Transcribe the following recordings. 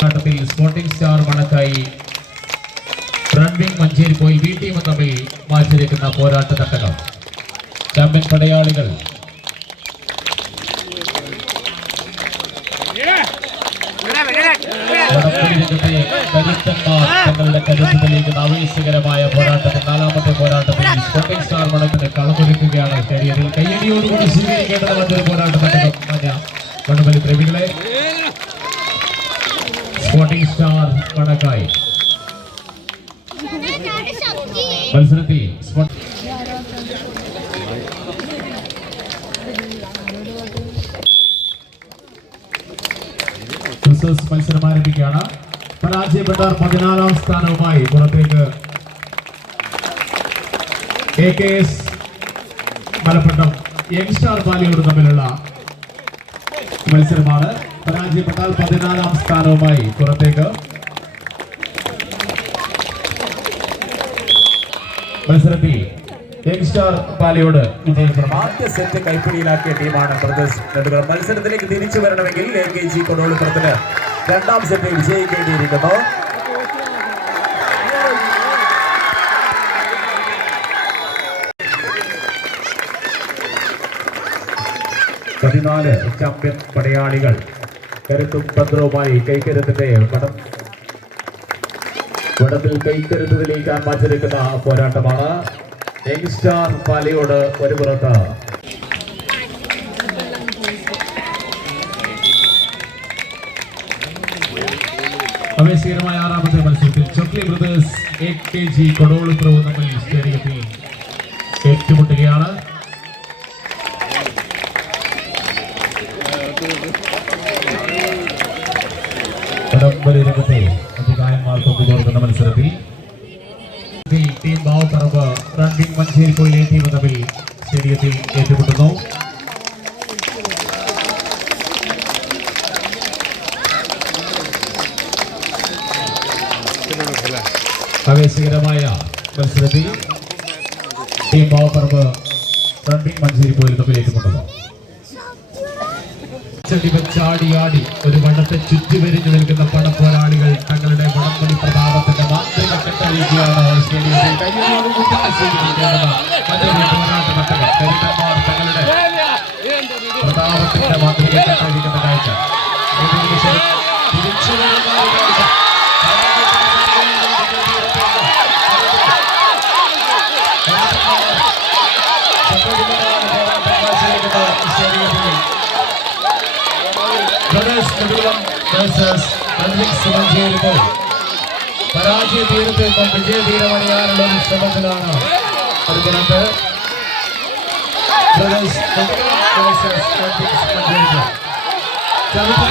പോരാട്ടത്തിൽ sporting star Manakkayi runwing Manjeri പോയി. B ടീമും തമ്മിൽ മാറ്റിരിക്കുന്ന പോരാട്ട തട്ടകം. ചാമ്പ്യൻ പടയാളികൾ. ആവേശകരമായ പോരാട്ടത്തിൽ നാലാമത്തെ പോരാട്ടത്തിൽ സ്പോർട്ടിംഗ് സ്റ്റാർ മണക്കിന് കളമൊരുക്കുകയാണ് കരിയറിൽ കയ്യടിയോടുകൂടി സ്വീകരിക്കേണ്ടത് മറ്റൊരു പോരാട്ടം പ്രേമികളെ. Sporting star വടക്കായി. മത്സരത്തിൽ മത്സരം ആരംഭിക്കുകയാണ്. പരാജയപ്പെട്ടവർ പതിനാലാം സ്ഥാനവുമായി പുറത്തേക്ക്. A K S Malappattam young star ബാലിയോട് തമ്മിലുള്ള മത്സരമാണ്. പരാജയപ്പെട്ടാൽ പതിനാലാം സ്ഥാനവുമായി പുറത്തേക്ക്. മത്സരത്തിൽ യങ്സ്റ്റാർ പാലിയോട് വിജയിക്കണം ആദ്യ സെറ്റ് കൈപ്പിടിയിലാക്കിയ ടീമാണ് ബ്രദേഴ്സ് നെടുകളം മത്സരത്തിലേക്ക് തിരിച്ചു വരണമെങ്കിൽ എ കെ ജി കൊടോളിപ്പുറത്തിന് രണ്ടാം സെറ്റ് വിജയിക്കേണ്ടിയിരിക്കുന്നു. പതിനാല് ചാമ്പ്യൻ പടയാളികൾ. കരുത്തും പത്രവുമായി കൈക്കരുത്തിന്റെ വടം വടത്തിൽ കൈക്കരുത്ത് തെളിയിക്കാൻ മാറ്റിരിക്കുന്ന പോരാട്ടമാണ് യങ്സ്റ്റാർ പാലിയോട് ഒരു പുറത്ത്. അവേശകരമായ ആറാമത്തെ മത്സരത്തിൽ Chokli brothers A K G Kodoliprav തമ്മിൽ സ്റ്റേഡിയത്തിൽ ഏറ്റുമുട്ടുകയാണ്. കടമ്പൽ രംഗത്തെ അധികാരന്മാർ കൊണ്ടുപോകുന്ന മത്സരത്തിൽ ടീം ബാവപ്പറമ്പ് റൺബിംഗ് മഞ്ചേരി കോയിലെ ടീം തമ്മിൽ സ്റ്റേഡിയത്തിൽ ഏറ്റുമുട്ടുന്നു. ആവേശകരമായ മത്സരത്തിൽ ടീം ബാവപ്പറമ്പ് റൺബിംഗ് മഞ്ചേരി കോയിൽ തമ്മിൽ ഏറ്റുമുട്ടുന്നു. ചെടിവ ചാടിയാടി ഒരു വടത്തെ ചുറ്റിവരിഞ്ഞു നിൽക്കുന്ന പടപ്പോരാളികൾ തങ്ങളുടെ വടംവലി പ്രതാപത്തിന്റെ മാന്ത്രിക പ്രതാപത്തിന്റെ മാന്ത്രിക കെട്ടഴിക്കുന്ന brothers Nedukulam versus runwings Manjeri പോയി പരാജയ തീരത്ത് നിന്നും വിജയ തീരമണിയാനുള്ള ഒരു ശ്രമത്തിലാണ് അതിനകത്ത് brothers Nedukulam versus runwings Manjeri പോയി ചവിട്ടി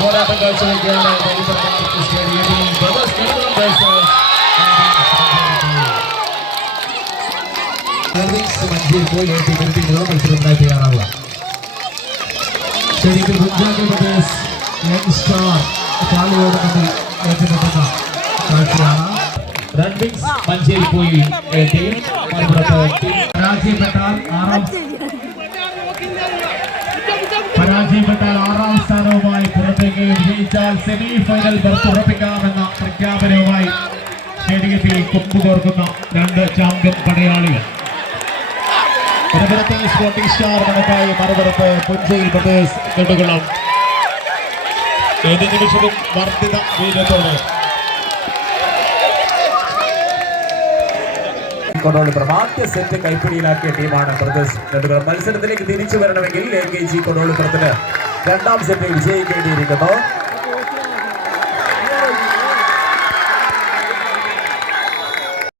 പോരാട്ടം കാഴ്ചവെക്കുകയാണ് സ്റ്റേഡിയത്തിൽ brothers Nedukulam versus service Manjeri പോയി എത്തി വരുത്തിയിട്ടുള്ള മത്സരത്തിനായി തയ്യാറാവുക സ്റ്റേഡിയത്തിൽ Punjab brothers young star Paliyod തമ്മിൽ ഏറ്റുമുട്ടുന്ന കാഴ്ചയാണ് റൺവിങ്സ് മഞ്ചേരി പോയി ടീം പരാജയപ്പെട്ടാൽ ആറാം പരാജയപ്പെട്ടാൽ ആറാം സ്ഥാനവുമായി പുറത്തേക്ക് വിജയിച്ചാൽ സെമി ഫൈനൽ ബർത്ത് ഉറപ്പിക്കാമെന്ന പ്രഖ്യാപനവുമായി സ്റ്റേഡിയത്തിൽ കൊമ്പുകോർക്കുന്ന രണ്ട് ചാമ്പ്യൻ പടയാളികൾ. മറുപുറത്ത് സ്പോർട്ടിംഗ് സ്റ്റാർ മണക്കായി മറുപുറത്ത് പുഞ്ചയിൽ ബ്രദേഴ്സ് നെടുകുളം ഏത് നിമിഷവും വർദ്ധിത വീര്യത്തോടെ കൊടോളിപ്പുറം പ്രമാദ്യ സെറ്റ് കൈപ്പിടിയിലാക്കിയ ടീമാണ് ബ്രദേഴ്സ് രണ്ടുപേർ. മത്സരത്തിലേക്ക് തിരിച്ചു വരണമെങ്കിൽ എ കെ ജി കൊടോളിപ്പുറത്തിന് രണ്ടാം സെറ്റ് വിജയിക്കേണ്ടിയിരിക്കുന്നു.